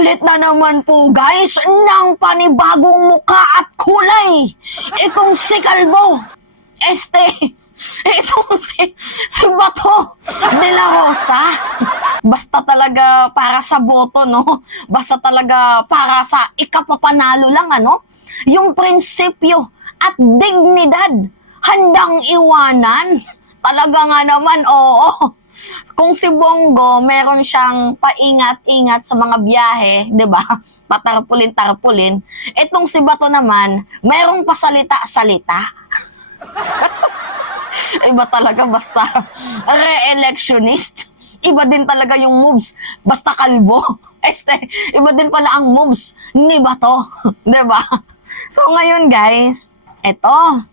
Nagpalit na naman po guys ng panibagong muka at kulay. Itong si Kalbo. Itong si Bato de la Rosa. Basta talaga para sa boto, no? Basta talaga para sa ikapapanalo lang, ano? Yung prinsipyo at dignidad handang iwanan. Talaga nga naman, oo. Kung si Bongo, meron siyang paingat-ingat sa mga biyahe, 'di ba? Patarpulin-tarpulin. Etong si Bato naman, merong pasalita-salita. Iba talaga basta re-electionist. Iba din talaga yung moves basta kalbo. Iba din pala ang moves ni Bato, 'di ba? So ngayon guys, eto.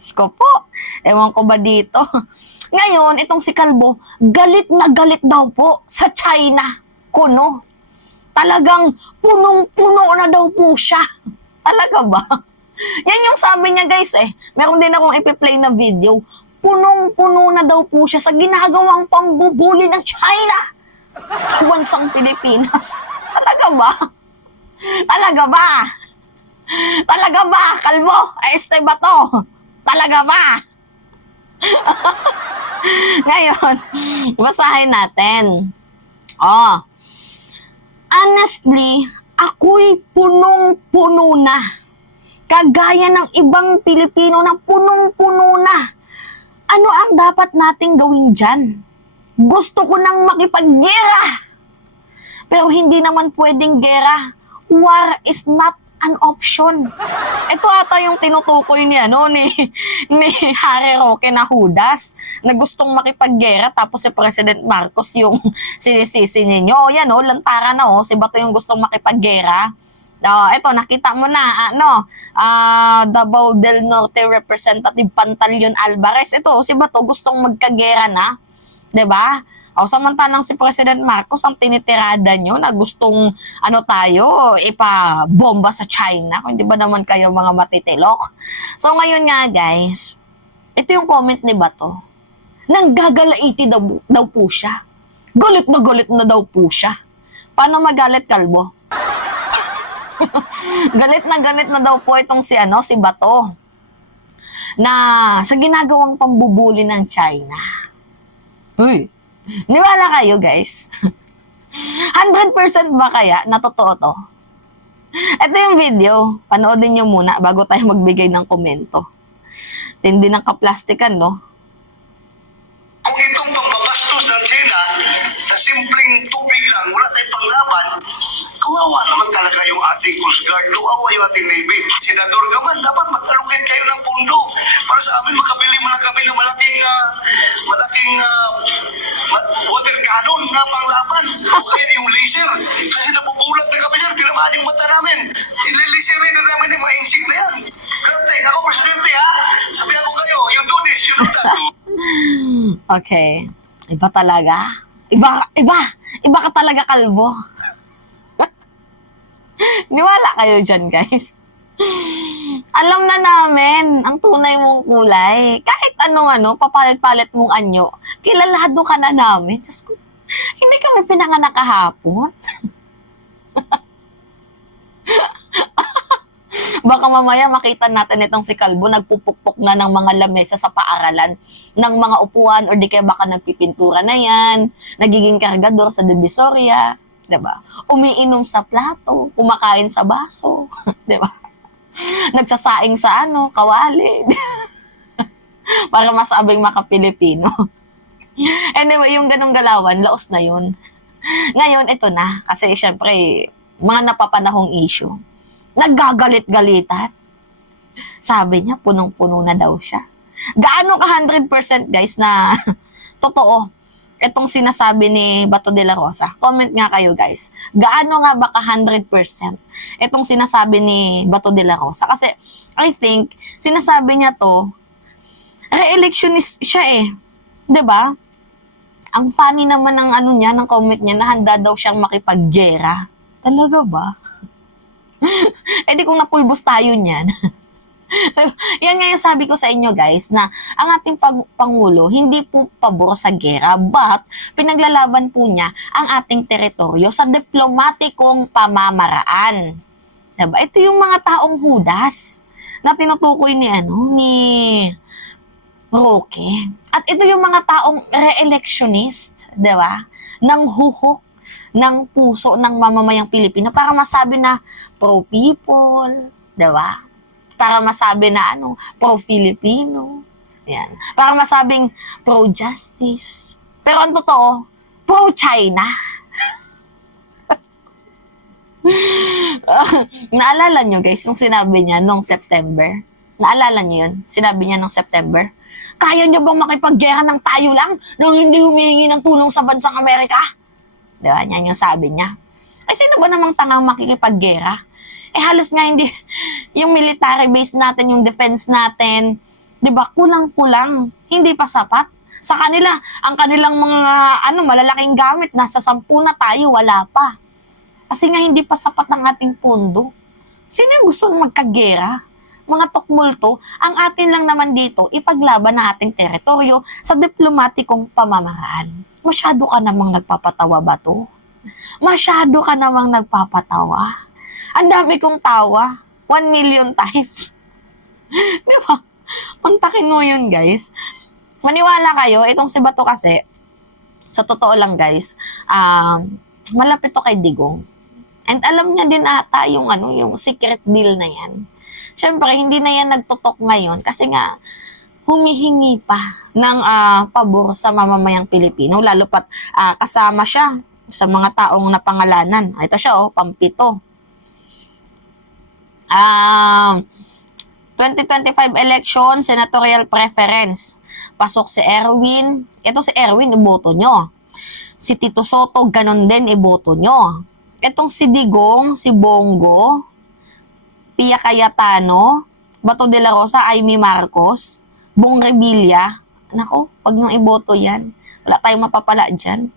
Sko po. Ewan ko ba dito. Ngayon, itong si Kalbo, galit na galit daw po sa China. Kuno. Talagang punong-puno na daw po siya. Talaga ba? Yan yung sabi niya guys eh. Meron din akong ipi-play na video. Punong-puno na daw po siya sa ginagawang pambubuli ng China sa bansang Pilipinas. Talaga ba? Talaga ba? Talaga ba, Kalbo? Bato? Talaga ba? Ngayon, basahin natin. Honestly, ako'y punong-puno na. Kagaya ng ibang Pilipino na punong-puno na. Ano ang dapat nating gawin dyan? Gusto ko nang makipaggera. Pero hindi naman pwedeng gera. War is not an option. Ito ata yung tinutukoy ni Harry Roque na Judas na gustong makipaggera tapos si President Marcos yung sinisisi ninyo. Yan lantaran na si Bato yung gustong makipaggera. Ito nakita mo na Davao del Norte Representative Pantaleon Alvarez. Ito si Bato gustong magkagera na, 'di ba? Samantalang si President Marcos ang tinitirada nyo na gustong tayo, ipabomba sa China. Kung di ba naman kayo mga matitilok. So ngayon nga guys, ito yung comment ni Bato. Nanggagalaiti daw po siya. Galit na daw po siya. Paano magalit, Kalbo? Galit na daw po itong si Bato. Na sa ginagawang pambubuli ng China. Uy! Niwala kayo, guys? 100% ba kaya na totoo to? Ito yung video. Panoodin nyo muna bago tayo magbigay ng komento. Tindi ng kaplastikan, no? Kung itong pambabastos ng China na simpleng tubig lang, wala tayong panglaban, kawawa naman talaga yung ating Coast Guard, kawawa yung ating Navy. Senador Gaman, dapat mag-allocate kayo ng pondo para sa amin makabili man kami ng malaking water cannon na panglaban. O kaya yung laser. Kasi napupulat na kami, sir. Tinamaan yung mata namin. Ililiserin na namin yung mga insik na yan. Gante, ako presidente ha. Sabihan ko kayo, you do this, you do that. Okay. Iba talaga. Iba ka talaga, Kalbo. Niwala kayo dyan, guys. Alam na namin ang tunay mong kulay. Kahit papalit-palit mong anyo, kilalado ka na namin. Diyos ko, hindi kami pinanganak kahapon. Baka mamaya makita natin itong si Kalbo nagpupukpok na ng mga lamesa sa paaralan, ng mga upuan, or di kaya baka nagpipintura na yan, nagiging kargador sa divisoria, diba? Umiinom sa plato, kumakain sa baso, diba? Nagsasaing sa kawali. Para masabing maka-Pilipino. Anyway, yung ganong galawan, laos na yun. Ngayon, ito na. Kasi syempre, mga napapanahong issue. Naggagalit-galitan. Sabi niya, punong-puno na daw siya. Gaano ka 100% guys na totoo itong sinasabi ni Bato de la Rosa? Comment nga kayo guys. Gaano nga ba ka 100% itong sinasabi ni Bato de la Rosa? Kasi I think sinasabi niya to, re-electionist siya eh. 'Di ba? Ang funny naman ng ng comment niya na handa daw siyang makipaggera. Talaga ba? Eh di kung napulbos tayo niyan. Yan nga yung sabi ko sa inyo guys, na ang ating Pangulo hindi po pabor sa gera, but pinaglalaban po niya ang ating teritoryo sa diplomatikong pamamaraan. Diba? Ito yung mga taong hudas na tinutukoy ni Roque. At ito yung mga taong re-electionist, diba? Nang huhok ng puso ng mamamayang Pilipino para masabi na pro-people, diba? Para masabi na pro-Filipino. Yan. Para masabing pro-justice. Pero ang totoo, pro-China. Naalala nyo guys, nung sinabi niya nung September? Naalala nyo yun? Sinabi niya nung September? Kaya nyo bang makipaggera ng tayo lang nang hindi humihingi ng tulong sa bansang Amerika? Diba? Yan yung sabi niya. Ay, sino ba namang tangang makikipaggera? Halos nga hindi, yung military base natin, yung defense natin, di ba, kulang-kulang, hindi pa sapat. Sa kanila, ang kanilang mga, malalaking gamit, nasa 10 na tayo, wala pa. Kasi nga hindi pa sapat ang ating pondo. Sino yung gusto magkagera? Mga tukmulto, ang atin lang naman dito, ipaglaban ang ating teritoryo sa diplomatikong pamamaraan. Masyado ka namang nagpapatawa ba to? Masyado ka namang nagpapatawa. Ang dami kong tawa. 1 million times. Di ba? Pantakin mo yun, guys. Maniwala kayo, itong si Bato kasi, sa totoo lang, guys, malapit to kay Digong. And alam niya din ata yung, yung secret deal na yan. Siyempre, hindi na yan nagtutok ngayon kasi nga, humihingi pa ng pabor sa mamamayang Pilipino, lalo pat kasama siya sa mga taong napangalanan. Ito siya, pampito. 2025 election, senatorial preference. Pasok si Erwin. Ito si Erwin, iboto nyo. Si Tito Soto, ganon din, iboto nyo. Itong si Digong, si Bongo, Pia Cayetano, Bato de la Rosa, Amy Marcos, Bong Revilla. Nako, pag nung iboto yan, wala tayong mapapala dyan.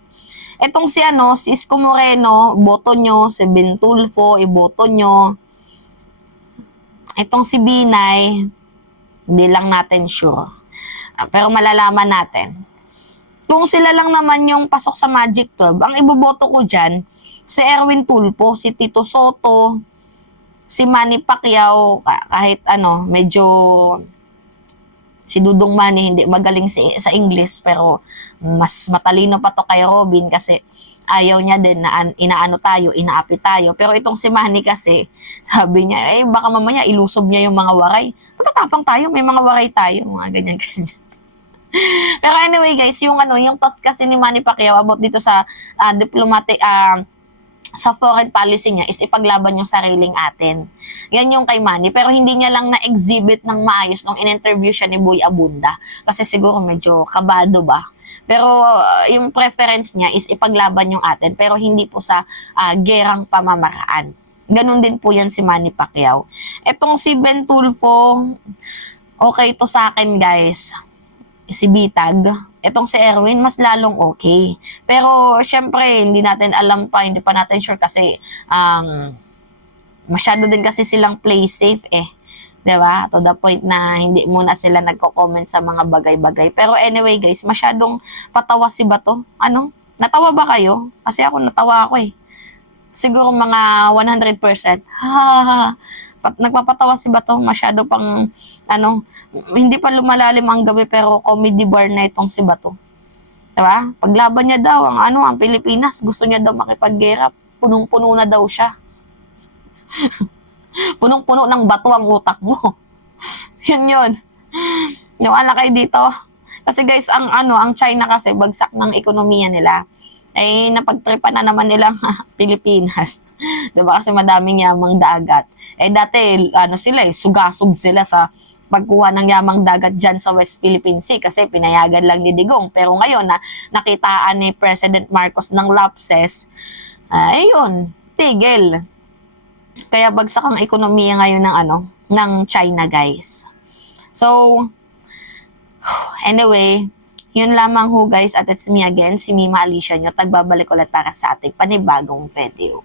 Etong si si Isko Moreno, boto nyo. Si Bintulfo, iboto nyo. Etong si Binay, hindi lang natin sure. Pero malalaman natin. Kung sila lang naman yung pasok sa Magic 12, ang iboboto ko dyan, si Erwin Tulfo, si Tito Soto, si Manny Pacquiao, kahit medyo si Dudong Manny hindi magaling sa English, pero mas matalino pa to kay Robin kasi ayaw niya din na inaapi tayo. Pero itong si Manny kasi, sabi niya, baka mamaya ilusob niya yung mga waray. Matatapang tayo, may mga waray tayo, mga ganyan-ganyan. Pero anyway guys, yung thought kasi ni Manny Pacquiao about dito sa diplomatic, sa foreign policy niya is ipaglaban yung sariling atin. Yan yung kay Manny. Pero hindi niya lang na-exhibit ng maayos nung in-interview siya ni Boy Abunda. Kasi siguro medyo kabado ba. Pero yung preference niya is ipaglaban yung atin. Pero hindi po sa gerang pamamaraan. Ganun din po yan si Manny Pacquiao. Etong si Ben Tulfo, okay to sa akin guys. Si Bitag, etong si Erwin, mas lalong okay. Pero, syempre, hindi natin alam pa, hindi pa natin sure kasi, masyado din kasi silang play safe Diba? To the point na hindi muna sila nagko-comment sa mga bagay-bagay. Pero anyway guys, masyadong patawa si Bato. Natawa ba kayo? Kasi ako natawa ako Siguro mga 100%. Nagpapatawa si Bato, masyado pang hindi pa lumalalim ang gabi pero comedy bar na itong si Bato. Diba? Paglaban niya daw ang Pilipinas, gusto niya daw makipaggera, punong-puno na daw siya. Punong-puno ng bato ang utak mo. Yun. Yung kayo dito. Kasi guys, ang China kasi bagsak ng ekonomiya nila. Napagtripan na naman nilang Pilipinas. Diba? Kasi madaming yamang dagat. Dati, sila sugasog sila sa pagkuha ng yamang dagat dyan sa West Philippine Sea kasi pinayagan lang ni Digong. Pero ngayon, nakitaan ni President Marcos ng lapses, tigil. Kaya bagsak ang ekonomiya ngayon ng China, guys. So, anyway, yun lamang ho guys, at it's me again, si Mima Alicia nyo, tagbabalik ulit para sa ating panibagong video.